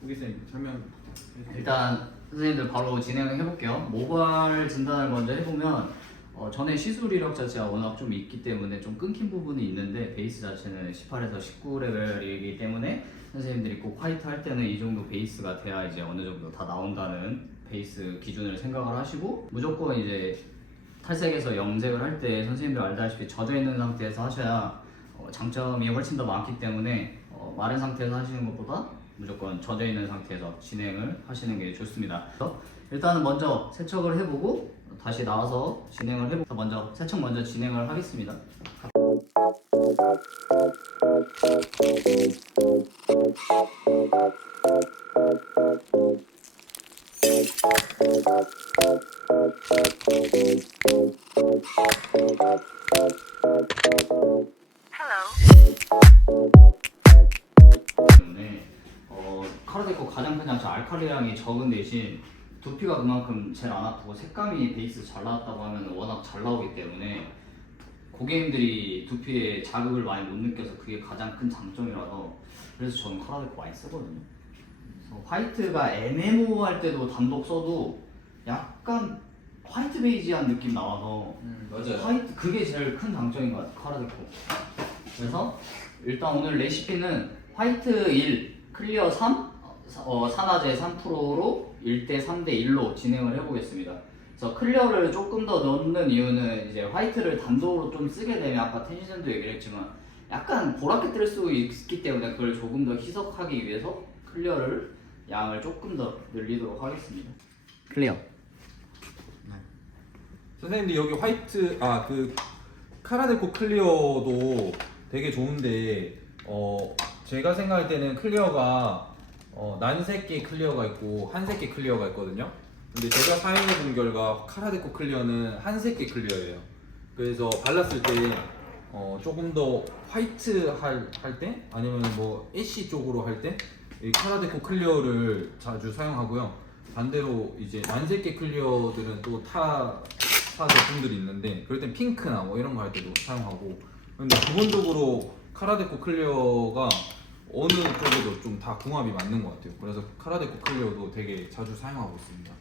고객님 설명 일단 선생님들 바로 진행을 해볼게요. 모발 진단을 먼저 해보면 전에 시술 이력 자체가 워낙 좀 있기 때문에 좀 끊긴 부분이 있는데 베이스 자체는 18에서 19레벨이기 때문에 선생님들이 꼭 화이트 할 때는 이 정도 베이스가 돼야 이제 어느 정도 다 나온다는 베이스 기준을 생각을 하시고, 무조건 이제 탈색에서 염색을 할 때 선생님들 알다시피 젖어 있는 상태에서 하셔야 장점이 훨씬 더 많기 때문에 마른 상태에서 하시는 것보다 무조건 젖어 있는 상태에서 진행을 하시는 게 좋습니다. 그래서 일단은 먼저 세척을 해보고 다시 나와서 진행을 해보고, 먼저 세척 먼저 진행을 하겠습니다. 때문에 카라데코 가장 큰 장점, 알칼리량이 적은 대신 두피가 그만큼 제일 안 아프고 색감이 베이스 잘 나왔다고 하면 워낙 잘 나오기 때문에 고객님들이 두피에 자극을 많이 못 느껴서 그게 가장 큰 장점이라서, 그래서 저는 카라데코 많이 쓰거든요. 그래서 화이트가 MMO 할 때도 단독 써도 약간 화이트 베이지한 느낌 나와서 맞아요. 화이트, 그게 제일 큰 장점인 것 같아요, 카라데코. 그래서 일단 오늘 레시피는 화이트 1, 클리어 3, 산화제 3%로 1대 3대 1로 진행을 해보겠습니다. 그래서 클리어를 조금 더 넣는 이유는 이제 화이트를 단독으로 좀 쓰게 되면 아까 텐션도 얘기를 했지만 약간 보라게 뜰 수 있기 때문에 그걸 조금 더 희석하기 위해서 클리어를 양을 조금 더 늘리도록 하겠습니다. 클리어. 선생님들 여기 화이트 그 카라데코 클리어도 되게 좋은데 제가 생각할 때는 클리어가 난색계 클리어가 있고 한색계 클리어가 있거든요. 근데 제가 사용해 본 결과 카라데코 클리어는 한색계 클리어예요. 그래서 발랐을 때 조금 더 화이트 할 때 아니면 뭐 애쉬 쪽으로 할 때 이 카라데코 클리어를 자주 사용하고요. 반대로 이제 난색계 클리어들은 또 타 제품들이 있는데 그럴 땐 핑크나 뭐 이런 거 할 때도 사용하고. 근데 기본적으로 카라데코 클리어가 어느 쪽에도 좀 다 궁합이 맞는 것 같아요. 그래서 카라데코 클리어도 되게 자주 사용하고 있습니다.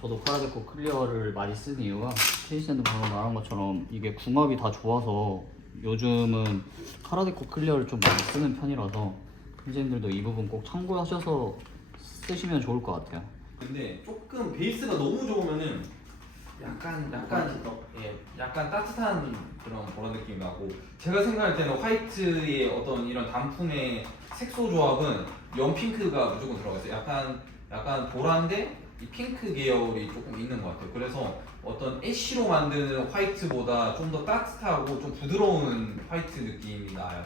저도 카라데코 클리어를 많이 쓰는 이유가 케이스앤드 방금 말한 것처럼 이게 궁합이 다 좋아서 요즘은 카라데코 클리어를 좀 많이 쓰는 편이라서 선생님들도 이 부분 꼭 참고하셔서 쓰시면 좋을 것 같아요. 근데 조금 베이스가 너무 좋으면은 약간 따뜻한 그런 느낌이 나고, 제가 생각할 때는 화이트의 어떤 이런 단품의 색소 조합은 연핑크가 무조건 들어가 있어요. 약간 보라인데 이 핑크 계열이 조금 있는 것 같아요. 그래서 어떤 애쉬로 만드는 화이트보다 좀 더 따뜻하고 좀 부드러운 화이트 느낌이 나요.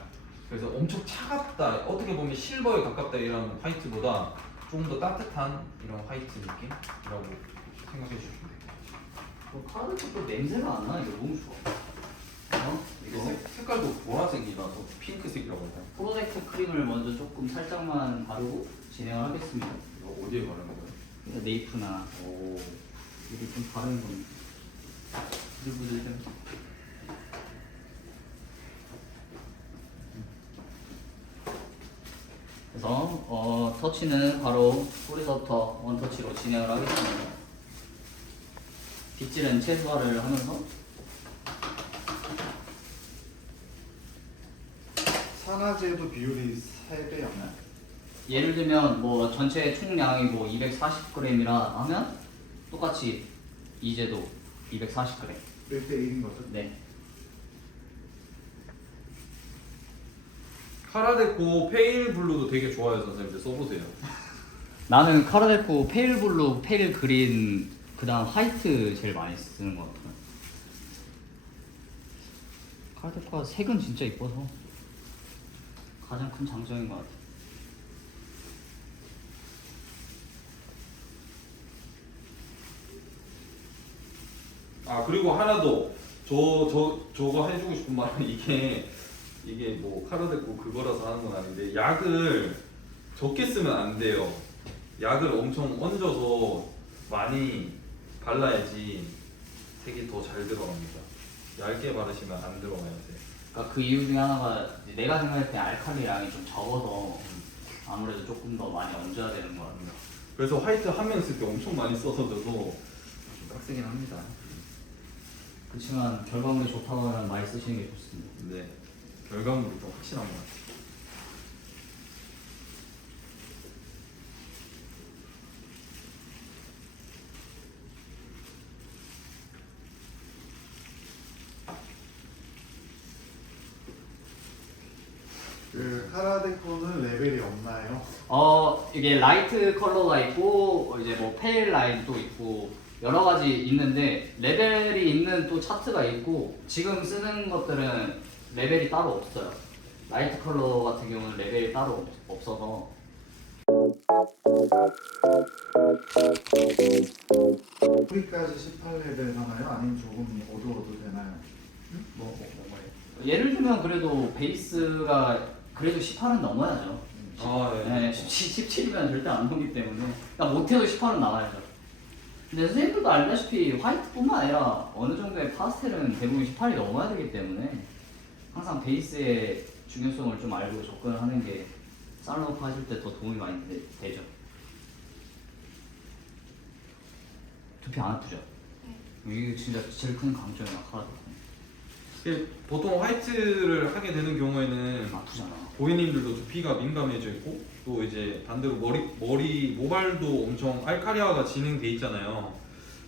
그래서 엄청 차갑다, 어떻게 보면 실버에 가깝다 이런 화이트보다 좀 더 따뜻한 이런 화이트 느낌이라고 생각해 주시면 돼요. 카라데코 냄새가 안 나. 이거 너무 좋아. 이게 색깔도 보라색이라서 핑크색이라고 해요. 프로젝트 크림을 먼저 조금 살짝만 바르고 진행을 하겠습니다. 이거 어디에 바르는 거예요? 그래서 네이프나 이렇게 좀 바르는 겁니다. 부들부들. 그래서 터치는 바로 뿌리서부터 원터치로 진행을 하겠습니다. 빗질은 최소화를 하면서 산화제도 비율이 3배였나요? 예를 들면 뭐 전체 총량이 뭐 240g이라 하면 똑같이 이제도 240g. 1대1인 거죠? 네. 카라데코 페일 블루도 되게 좋아요. 선생님들 써보세요. 나는 카라데코 페일 블루, 페일 그린, 그다음 화이트 제일 많이 쓰는 것 같아요. 카라데코가 색은 진짜 이뻐서 가장 큰 장점인 것 같아요. 그리고 하나 더 저거 해주고 싶은 말은 이게 뭐 카라데코 그거라서 하는 건 아닌데, 약을 적게 쓰면 안 돼요. 약을 엄청 얹어서 많이 발라야지 색이 더 잘 들어갑니다. 얇게 바르시면 안 들어가요. 색. 그러니까 그 이유 중에 하나가 내가 생각할 때 알칼리 양이 좀 적어서 아무래도 조금 더 많이 얹어야 되는 것 같아요. 그래서 화이트 한 면 쓸 때 엄청 많이 써서 저도 좀 빡세긴 합니다. 그렇지만 결과물이 좋다고 하면 많이 쓰시는 게 좋습니다. 네, 결과물이 좀 확실한 것 같아요. 그 카라데코는 레벨이 없나요? 이게 라이트 컬러가 있고 이제 뭐 페일 라인도 있고 여러 가지 있는데 레벨이 있는 또 차트가 있고 지금 쓰는 것들은 레벨이 따로 없어요. 라이트 컬러 같은 경우는 레벨이 따로 없어서 뿌리까지 18레벨 하나요? 아니면 조금 오도오도 되나요? 뭐예요? 예를 들면 그래도 베이스가 그래도 18은 넘어야죠. 아, 네, 17이면 절대 안 넘기 때문에 그러니까 못해도 18은 나와야죠. 근데 선생님들도 알다시피 화이트뿐만 아니라 어느 정도의 파스텔은 대부분 18이 넘어야 되기 때문에 항상 베이스의 중요성을 좀 알고 접근을 하는 게 쌀로프 하실 때 더 도움이 많이 되죠. 두피 안 아프죠? 이게 진짜 제일 큰 강점이야 카라데. 보통 화이트를 하게 되는 경우에는 아프잖아. 고객님들도 두피가 민감해져 있고 또 이제 반대로 머리 모발도 엄청 알카리화가 진행돼 있잖아요.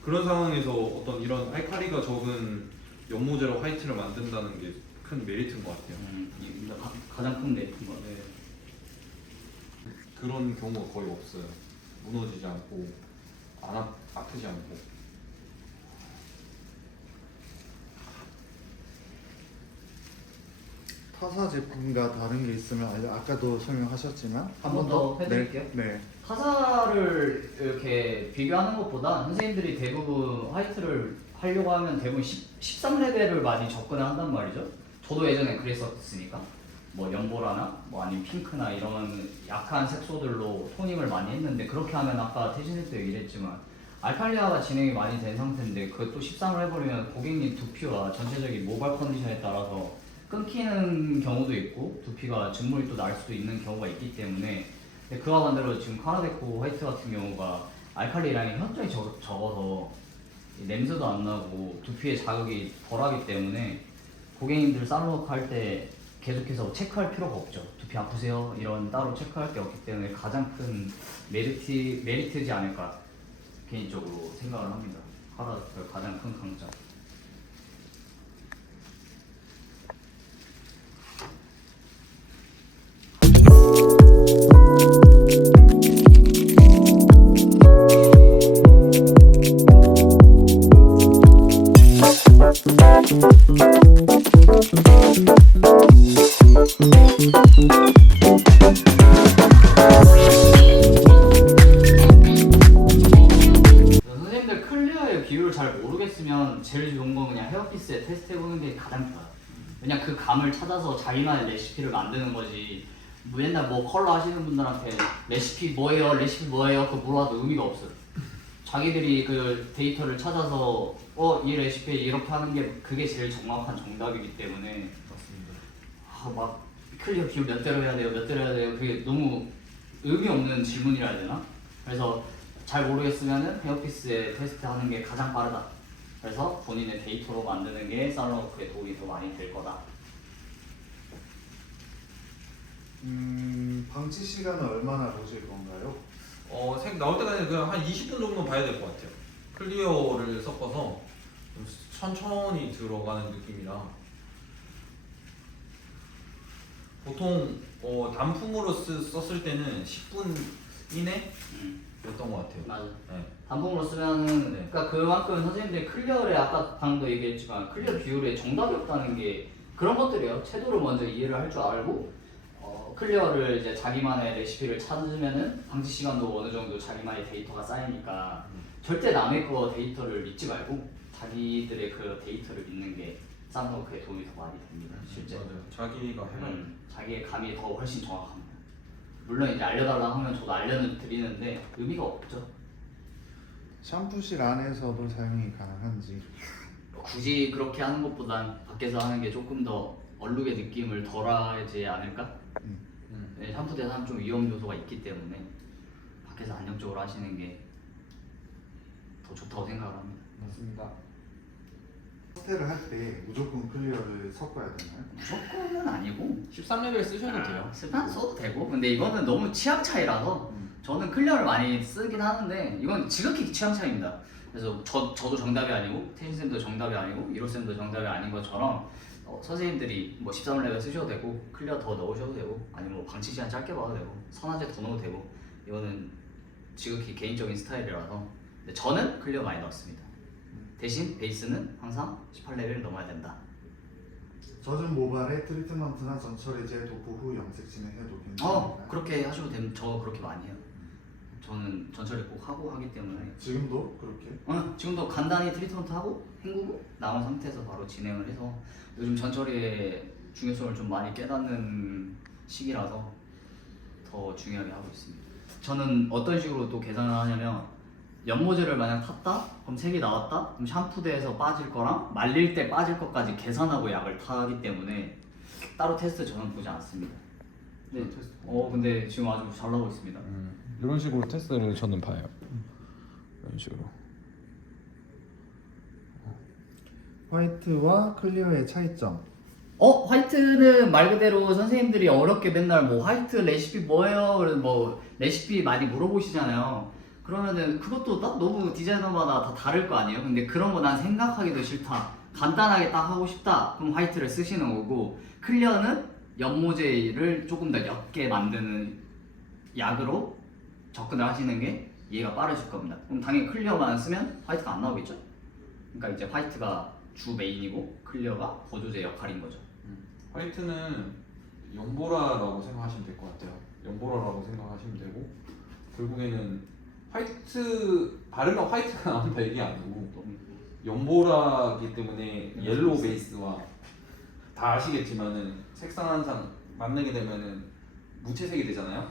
그런 상황에서 어떤 이런 알카리가 적은 연모제로 화이트를 만든다는 게 큰 메리트인 것 같아요. 이게 가장 큰 메리트인 것 같아요. 네. 그런 경우가 거의 없어요. 무너지지 않고 아프지 않고. 타사 제품과 다른 게 있으면 아까도 설명하셨지만 한번더 해드릴게요. 네. 타사를 이렇게 비교하는 것보다 선생님들이 대부분 화이트를 하려고 하면 대부분 13레벨을 많이 접근을 한단 말이죠. 저도 예전에 그랬었으니까 뭐 연보라나 뭐 아니면 핑크나 이런 약한 색소들로 토닝을 많이 했는데 그렇게 하면 아까 태진이 때 얘기했지만 알칼리아가 진행이 많이 된 상태인데 그것도 13을 해버리면 고객님 두피와 전체적인 모발 컨디션에 따라서 끊기는 경우도 있고 두피가 증물이 또 날 수도 있는 경우가 있기 때문에 근데 그와 반대로 지금 카라데코 화이트 같은 경우가 알칼리량이 현저히 적어서 냄새도 안 나고 두피에 자극이 덜하기 때문에 고객님들 쌀로크 할 때 계속해서 체크할 필요가 없죠. 두피 아프세요? 이런 따로 체크할 게 없기 때문에 가장 큰 메리트지 않을까 개인적으로 생각을 합니다. 카라데코의 가장 큰 강점. 선생님들 클리어의 비율을 잘 모르겠으면 제일 좋은 건 그냥 헤어피스에 테스트 해보는 게 가장 좋아요. 그냥 그 감을 찾아서 자기만의 레시피를 만드는 거지. 뭐 옛날 뭐 컬러 하시는 분들한테 레시피 뭐예요? 그거 물어봐도 의미가 없어요. 자기들이 그 데이터를 찾아서 이 레시피에 이렇게 하는 게 그게 제일 정확한 정답이기 때문에 막 클리어 비율 몇 대로 해야 돼요? 그게 너무 의미 없는 질문이라 해야 되나? 그래서 잘 모르겠으면은 헤어피스에 테스트하는 게 가장 빠르다. 그래서 본인의 데이터로 만드는 게 쌀로크에 도움이 더 많이 될 거다. 방치 시간은 얼마나 보실 건가요? 색 나올 때까지 그냥 한 20분 정도 봐야 될 것 같아요. 클리어를 섞어서 좀 천천히 들어가는 느낌이라 보통 단품으로 썼을 때는 10분 이내였던 것 같아요. 맞아. 네. 단품으로 쓰면은 네. 그러니까 그만큼 선생님들이 클리어에 아까 방금도 얘기했지만 클리어 비율에 정답이 없다는 게 그런 것들이에요. 채도를 먼저 이해를 할 줄 알고 클리어를 이제 자기만의 레시피를 찾으면은 방치 시간도 어느 정도 자기만의 데이터가 쌓이니까 절대 남의 거 데이터를 믿지 말고 자기들의 그 데이터를 믿는 게 쌀로크에 도움이 더 많이 됩니다. 실제. 맞아요. 자기가 해봐야 돼. 자기의 감이 더 훨씬 정확합니다. 물론 이제 알려달라 하면 저도 알려드리는데 의미가 없죠. 샴푸실 안에서도 사용이 가능한지. 굳이 그렇게 하는 것보단 밖에서 하는 게 조금 더 얼룩의 느낌을 덜하지 않을까? 네, 샴푸 대상 좀 위험 요소가 있기 때문에 밖에서 안정적으로 하시는 게 더 좋다고 생각을 합니다. 맞습니다. 호텔을 할 때 무조건 클리어를 섞어야 되나요? 무조건은 아니고 13레벨 쓰셔도 돼요. 스판 써도 되고, 근데 이거는 너무 취향 차이라서 저는 클리어를 많이 쓰긴 하는데 이건 지극히 취향 차이입니다. 그래서 저도 정답이 아니고 태신쌤도 정답이 아니고 이로쌤도 정답이 아닌 것처럼 선생님들이 뭐 13레벨 쓰셔도 되고 클리어 더 넣으셔도 되고 아니면 뭐 방치 시간 짧게 봐도 되고 선화제 더 넣어도 되고 이거는 지극히 개인적인 스타일이라서 근데 저는 클리어 많이 넣었습니다. 대신 베이스는 항상 18레벨을 넘어야 된다. 젖은 모발에 트리트먼트나 전처리제 도포 후 염색 진행해도 괜찮나요? 그렇게 하셔도 됩니다. 저 그렇게 많이 해요. 저는 전처리 꼭 하고 하기 때문에 지금도 그렇게? 지금도 간단히 트리트먼트 하고 헹구고 나온 상태에서 바로 진행을 해서 요즘 전처리의 중요성을 좀 많이 깨닫는 시기라서 더 중요하게 하고 있습니다. 저는 어떤 식으로 또 계산을 하냐면 연모제를 만약 탔다? 그럼 색이 나왔다? 그럼 샴푸대에서 빠질 거랑 말릴 때 빠질 것까지 계산하고 약을 타기 때문에 따로 테스트 저는 보지 않습니다. 근데 지금 아주 잘 나오고 있습니다. 이런 식으로 테스트를 저는 봐요. 이런 식으로. 화이트와 클리어의 차이점. 화이트는 말 그대로 선생님들이 어렵게 맨날 뭐 화이트 레시피 뭐예요? 그래서 뭐 레시피 많이 물어보시잖아요. 그러면은 그것도 딱 너무 디자이너마다 다 다를 거 아니에요? 근데 그런 거 난 생각하기도 싫다. 간단하게 딱 하고 싶다. 그럼 화이트를 쓰시는 거고 클리어는 연모제를 조금 더 옅게 만드는 약으로 접근을 하시는 게 이해가 빠르실 겁니다. 그럼 당연히 클리어만 쓰면 화이트가 안 나오겠죠? 그러니까 이제 화이트가 주 메인이고 클리어가 보조제 역할인 거죠. 화이트는 연보라라고 생각하시면 될 것 같아요. 연보라라고 생각하시면 되고 결국에는 화이트 바르면 화이트가 나온다 이게 아니고 연보라기 때문에 옐로우 베이스와 다 아시겠지만은 색상 한상 만나게 되면은 무채색이 되잖아요.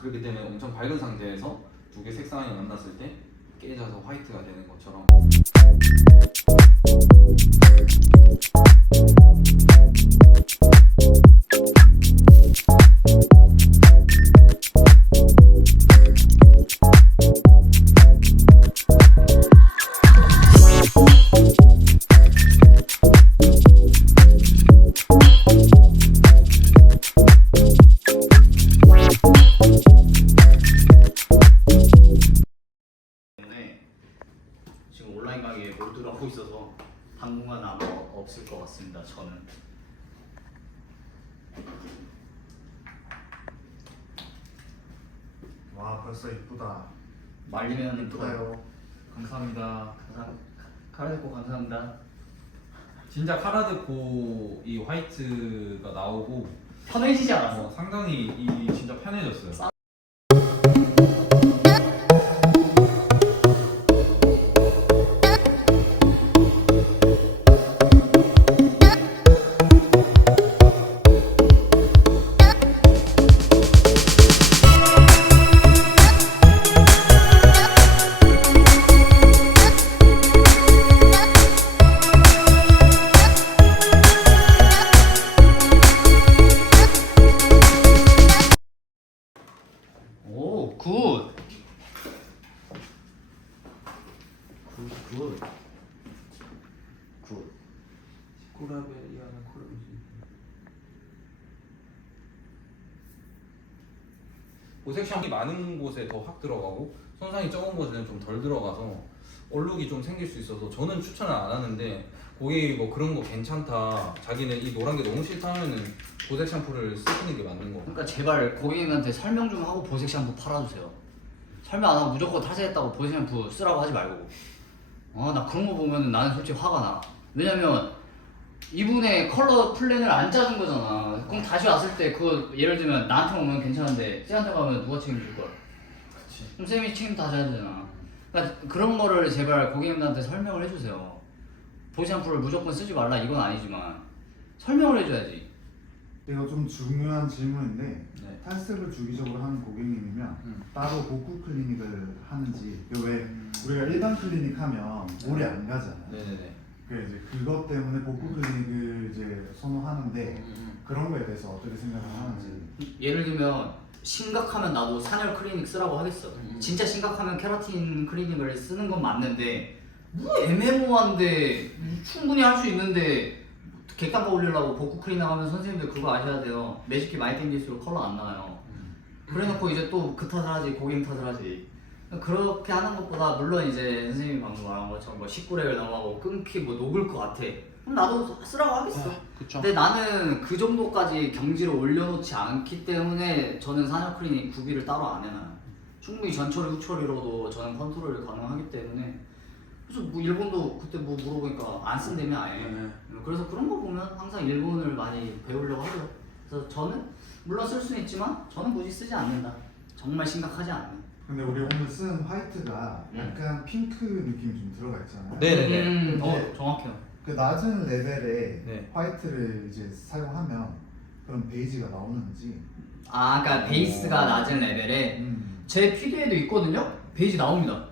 그렇기 때문에 엄청 밝은 상태에서 두 개 색상이 만났을 때 깨져서 화이트가 되는 것처럼. 지금 온라인 강의에 몰두를 하고 있어서 당분간 아마 없을 것 같습니다. 저는 와 벌써 이쁘다. 말리면 이쁘다요. 감사합니다. 카라데코 감사합니다. 진짜 카라데코 이 화이트가 나오고 편해지지 않았어? 상당히 이 진짜 편해졌어요. 오, 굿. 굿. 코라벨이라는 코라벨이 보색션이 많은 곳에 더 확 들어가고 손상이 적은 곳에는 좀 덜 들어가서 얼룩이 좀 생길 수 있어서 저는 추천을 안 하는데 고객이 뭐 그런 거 괜찮다 자기는 이 노란 게 너무 싫다 하면은 보색 샴푸를 쓰시는 게 맞는 거. 그러니까 제발 고객님한테 설명 좀 하고 보색 샴푸 팔아주세요. 설명 안 하고 무조건 탈색했다고 보색 샴푸 쓰라고 하지 말고. 나 그런 거 보면 나는 솔직히 화가 나. 왜냐면 이분의 컬러 플랜을 안 짜준 거잖아. 그럼 다시 왔을 때 그거 예를 들면 나한테 오면 괜찮은데 쟤한테 가면 누가 책임질 거야? 그치. 그럼 쌤이 책임 다 져야 되잖아. 그러니까 그런 거를 제발 고객님들한테 설명을 해주세요. 보색 샴푸를 무조건 쓰지 말라 이건 아니지만 설명을 해줘야지. 이거 좀 중요한 질문인데 네. 탈색을 주기적으로 하는 고객님이면 따로 복구 클리닉을 하는지. 왜 우리가 일반 클리닉 하면 오래 안 가잖아요. 네네네. 이제 그것 때문에 복구 클리닉을 이제 선호하는데 그런 거에 대해서 어떻게 생각을 하는지. 예를 들면 심각하면 나도 산열 클리닉 쓰라고 하겠어. 진짜 심각하면 케라틴 클리닉을 쓰는 건 맞는데 뭐 애매모호한데 충분히 할 수 있는데 객단가 올리려고 복구 클리닉 하면 선생님들 그거 아셔야 돼요. 매직기 많이 땡길수록 컬러 안 나와요. 그래놓고 이제 또 그 탓을 하지, 고객 탓을 하지. 그렇게 하는 것보다 물론 이제 선생님이 방금 말한 것처럼 뭐 19렉을 넘어가고 끊기고 녹을 것 같아. 그럼 나도 쓰라고 하겠어. 그쵸. 근데 나는 그 정도까지 경지를 올려놓지 않기 때문에 저는 산열 클리닉 구비를 따로 안 해놔요. 충분히 전처리 후처리로도 저는 컨트롤이 가능하기 때문에. 그래서 뭐 일본도 그때 뭐 물어보니까 안 쓴다며 아예. 네. 그래서 그런 거 보면 항상 일본을 많이 배우려고 하죠. 그래서 저는 물론 쓸 수는 있지만 저는 굳이 쓰지 않는다. 정말 심각하지 않으면. 근데 우리 오늘 쓴 화이트가 약간 핑크 느낌이 좀 들어가 있잖아요. 네네네. 정확해요. 그 낮은 레벨의 네. 화이트를 이제 사용하면 그럼 베이지가 나오는지. 아, 그러니까 베이스가 낮은 레벨에 제 PD에도 있거든요. 베이지 나옵니다.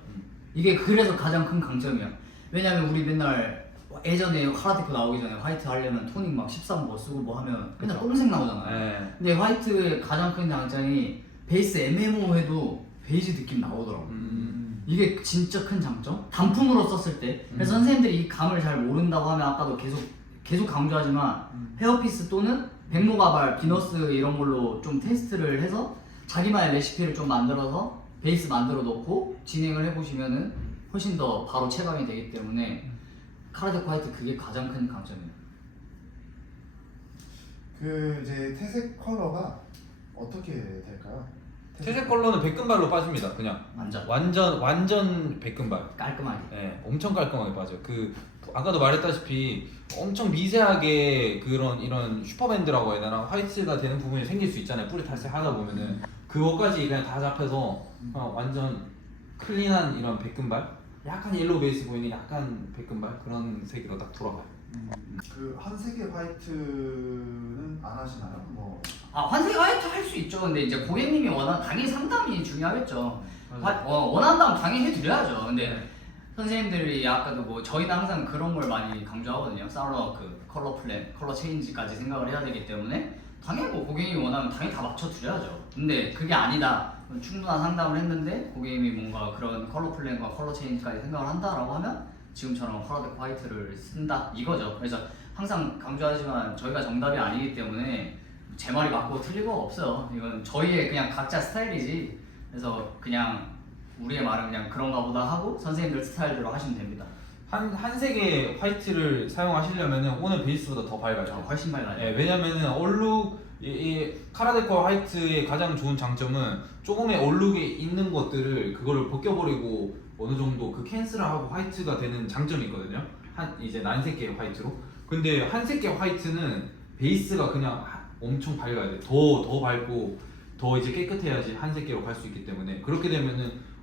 이게 그래서 가장 큰 강점이야. 왜냐면 우리 맨날 예전에 카라테코 나오기 전에 화이트 하려면 토닉 막 13 뭐 쓰고 뭐 하면 맨날 똥색 나오잖아요. 네. 근데 화이트의 가장 큰 장점이 베이스 애매모호해도 베이지 느낌 나오더라고. 이게 진짜 큰 장점? 단품으로 썼을 때. 그래서 선생님들이 이 감을 잘 모른다고 하면 아까도 계속 강조하지만 헤어피스 또는 백모가발, 비너스 이런 걸로 좀 테스트를 해서 자기만의 레시피를 좀 만들어서 베이스 만들어 놓고 진행을 해보시면은 훨씬 더 바로 체감이 되기 때문에 카라테코 화이트 그게 가장 큰 강점이에요. 그 이제 태색 컬러가 어떻게 될까요? 퇴색 컬러는 백금발로 빠집니다. 그냥 완전 백금발. 깔끔하게. 네, 엄청 깔끔하게 빠져요. 그 아까도 말했다시피 엄청 미세하게 그런 이런 슈퍼밴드라고 해야 되나 화이트가 되는 부분이 생길 수 있잖아요. 뿌리 탈색하다 보면은 그거까지 그냥 다 잡혀서 완전 클린한 이런 백금발, 약간 옐로우 베이스 보이는 약간 백금발 그런 색으로 딱 돌아가요. 그 한색의 화이트는 안 하시나요? 뭐 환색 화이트 할 수 있죠. 근데 이제 고객님이 당연히 상담이 중요하겠죠. 원한다면 당연히 해드려야죠. 근데 선생님들이 아까도 뭐 저희는 항상 그런 걸 많이 강조하거든요. 살러 컬러 플랜, 컬러 체인지까지 생각을 해야 되기 때문에 당연히 뭐 고객님이 원하면 당연히 다 맞춰드려야죠. 근데 그게 아니다. 충분한 상담을 했는데 고객님이 뭔가 그런 컬러 플랜과 컬러 체인지까지 생각을 한다라고 하면 지금처럼 카라테코 화이트를 쓴다 이거죠. 그래서 항상 강조하지만 저희가 정답이 아니기 때문에 제 말이 맞고 틀린 거 없어요. 이건 저희의 그냥 각자 스타일이지. 그래서 그냥 우리의 말은 그냥 그런가 보다 하고 선생님들 스타일대로 하시면 됩니다. 한색의 화이트를 사용하시려면 오늘 베이스보다 더 밝아요. 훨씬 밝아요. 네, 왜냐면은 얼룩 이 카라데코 화이트의 가장 좋은 장점은 조금의 얼룩이 있는 것들을 그거를 벗겨버리고 어느 정도 그 캔슬하고 화이트가 되는 장점이 있거든요. 이제 난색계 화이트로. 근데 한색계 화이트는 베이스가 그냥 엄청 밝아야 돼. 더 밝고 더 이제 깨끗해야지 한색계로 갈 수 있기 때문에 그렇게 되면은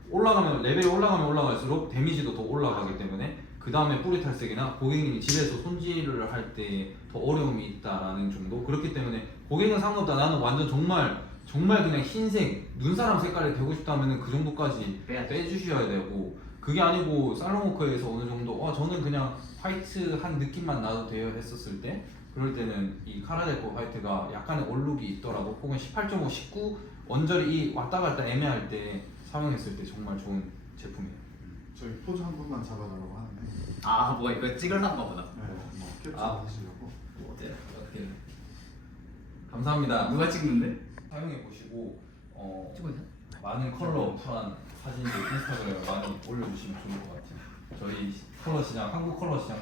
레벨이 올라가면 올라갈수록 데미지도 더 올라가기 때문에 그 다음에 뿌리 탈색이나 고객님이 집에서 손질을 할 때 더 어려움이 있다라는 정도. 그렇기 때문에 고객은 상관없다. 나는 완전 정말 그냥 흰색 눈사람 색깔이 되고 싶다면은 그 정도까지 빼주셔야 되고, 그게 아니고 살롱워크에서 어느 정도 저는 그냥 화이트한 느낌만 나도 돼요 했었을 때, 그럴 때는 이 카라데코 화이트가 약간의 얼룩이 있더라도 혹은 18.5, 19 언저리 이 왔다 갔다 애매할 때 사용했을 때 정말 좋은 제품이에요. 저희 포즈 한 번만 잡아달라고 하는데. 뭐 이거 찍으려나 보다. 네, 뭐 캡처 하시려고. 어때요? 어떻게? 감사합니다. 누가 찍는데? 사용해 보시고 찍고 있어? 많은 컬러 풀한 사진들 인스타그램에 많이 올려주시면 좋을 것 같아요. 저희 컬러 시장, 한국 컬러 시장